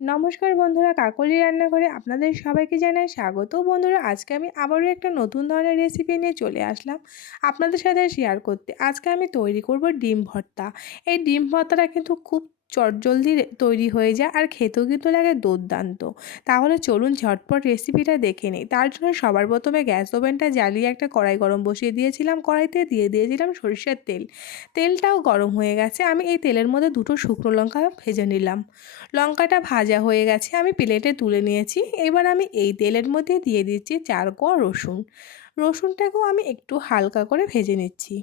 নমস্কার বন্ধুরা, কাকলি রান্নাঘরে আপনাদের সবাইকে জানাই স্বাগত। বন্ধুরা, আজকে আমি আবারও একটা নতুন ধরনের রেসিপি নিয়ে চলে আসলাম আপনাদের সাথে শেয়ার করতে। আজকে আমি তৈরি করব ডিম ভর্তা। এই ডিম ভর্তাটা কিন্তু খুব চটজলদি তৈরি হয়ে যায় আর খেতেও কিন্তু লাগে দুর্দান্ত। তাহলে চলুন ঝটপট রেসিপিটা দেখে নিই। তার জন্য সবার প্রথমে গ্যাস ওভেনটা জ্বালিয়ে একটা কড়াই গরম বসিয়ে দিয়েছিলাম। কড়াইতে দিয়ে দিয়েছিলাম সরিষার তেল। তেলটাও গরম হয়ে গেছে। আমি এই তেলের মধ্যে দুটো শুকনো লঙ্কা ভেজে নিলাম। লঙ্কাটা ভাজা হয়ে গেছে, আমি প্লেটে তুলে নিয়েছি। এবার আমি এই তেলের মধ্যে দিয়ে দিচ্ছি চার কোয়া রসুন। রসুনটাকেও আমি একটু হালকা করে ভেজে নিচ্ছি।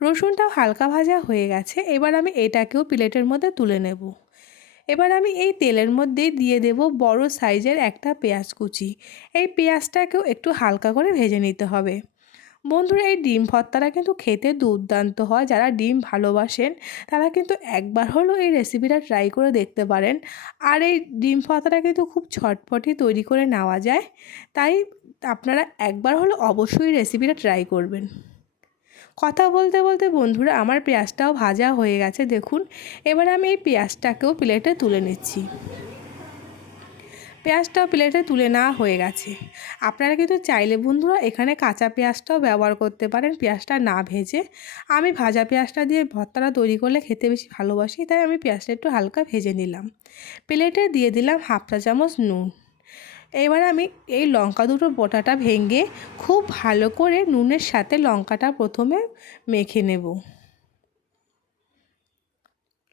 রসুনটাও হালকা ভাজা হয়ে গেছে, এবার আমি এটাকেও প্লেটের মধ্যে তুলে নেব। এবার আমি এই তেলের মধ্যে দিয়ে দেব বড় সাইজের একটা পেঁয়াজ কুচি। এই পেঁয়াজটাকেও একটু হালকা করে ভেজে নিতে হবে। বন্ধুরা, এই ডিম ভর্তাটা কিন্তু খেতে দুর্দান্ত হয়। যারা ডিম ভালোবাসেন, তারা কিন্তু একবার হলেও এই রেসিপিটা ট্রাই করে দেখতে পারেন। আর এই ডিম ভর্তাটা কিন্তু খুব ছটপটি তৈরি করে নেওয়া যায়। তাই আপনারা একবার হলেও অবশ্যই রেসিপিটা ট্রাই করবেন। কথা বলতে বলতে বন্ধুরা, আমার পেঁয়াজটাও ভাজা হয়ে গেছে, দেখুন। এবার আমি এই পেঁয়াজটাকেও প্লেটে তুলে নিচ্ছি। পেঁয়াজটাও প্লেটে তুলে নেওয়া হয়ে গেছে। আপনারা কিন্তু চাইলে বন্ধুরা, এখানে কাঁচা পেঁয়াজটাও ব্যবহার করতে পারেন, পেঁয়াজটা না ভেজে। আমি ভাজা পেঁয়াজটা দিয়ে ভর্তাটা তৈরি করলে খেতে বেশি ভালোবাসি, তাই আমি পেঁয়াজটা একটু হালকা ভেজে নিলাম। প্লেটে দিয়ে দিলাম হাফ চা চামচ নুন। এবার আমি এই লঙ্কা দুটো বোটাটা ভেঙে খুব ভালো করে নুনের সাথে লঙ্কাটা প্রথমে মেখে নেব।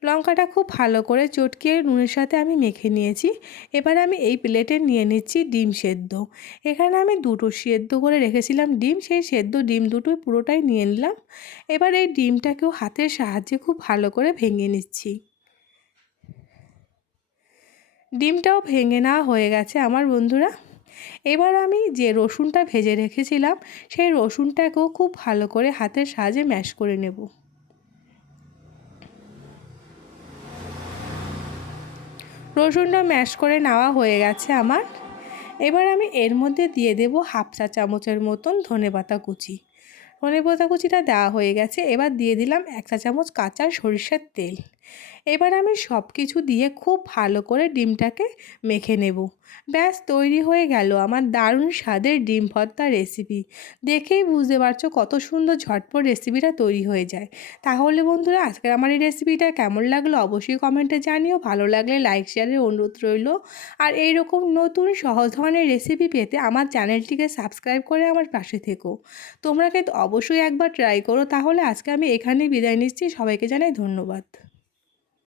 লঙ্কাটা খুব ভালো করে চটকে নুনের সাথে আমি মেখে নিয়েছি। এবার আমি এই প্লেটে নিয়ে নিচ্ছি ডিম সেদ্ধ। এখানে আমি দুটো সেদ্ধ করে রেখেছিলাম ডিম, সেই সেদ্ধ ডিম দুটোই পুরোটাই নিয়ে নিলাম। এবার এই ডিমটাকেও হাতের সাহায্যে খুব ভালো করে ভেঙে নিচ্ছি। ডিমটাও ভেঙে নেওয়া হয়ে গেছে আমার বন্ধুরা। এবার আমি যে রসুনটা ভেজে রেখেছিলাম, সেই রসুনটাকেও খুব ভালো করে হাতের সাহায্যে ম্যাশ করে নেব। রসুনটা ম্যাশ করে নেওয়া হয়ে গেছে আমার। এবার আমি এর মধ্যে দিয়ে দেব হাফ চা চামচের মতন ধনে পাতা কুচি। ধনে পাতা কুচিটা দেওয়া হয়ে গেছে, এবার দিয়ে দিলাম এক চা চামচ কাঁচা সরিষার তেল। এবার আমি সব কিছু দিয়ে খুব ভালো করে ডিমটাকে মেখে নেব। ব্যাস, তৈরি হয়ে গেল আমার দারুণ স্বাদের ডিম ভর্তা রেসিপি দেখেই বুঝতে পারছ কত সুন্দর ঝটপট রেসিপিটা তৈরি হয়ে যায়। তাহলে বন্ধুরা, আজকের আমার এই রেসিপিটা কেমন লাগল অবশ্যই কমেন্টে জানিও। ভালো লাগলে লাইক শেয়ারের অনুরোধ রইল। আর এইরকম নতুন সহজ ধরনের রেসিপি পেতে আমার চ্যানেলটিকে সাবস্ক্রাইব করে আমার পাশে থেকো। তোমরা কিন্তু অবশ্যই একবার ট্রাই করো। তাহলে আজকে আমি এখানেই বিদায় নিচ্ছি। সবাইকে জানাই ধন্যবাদ।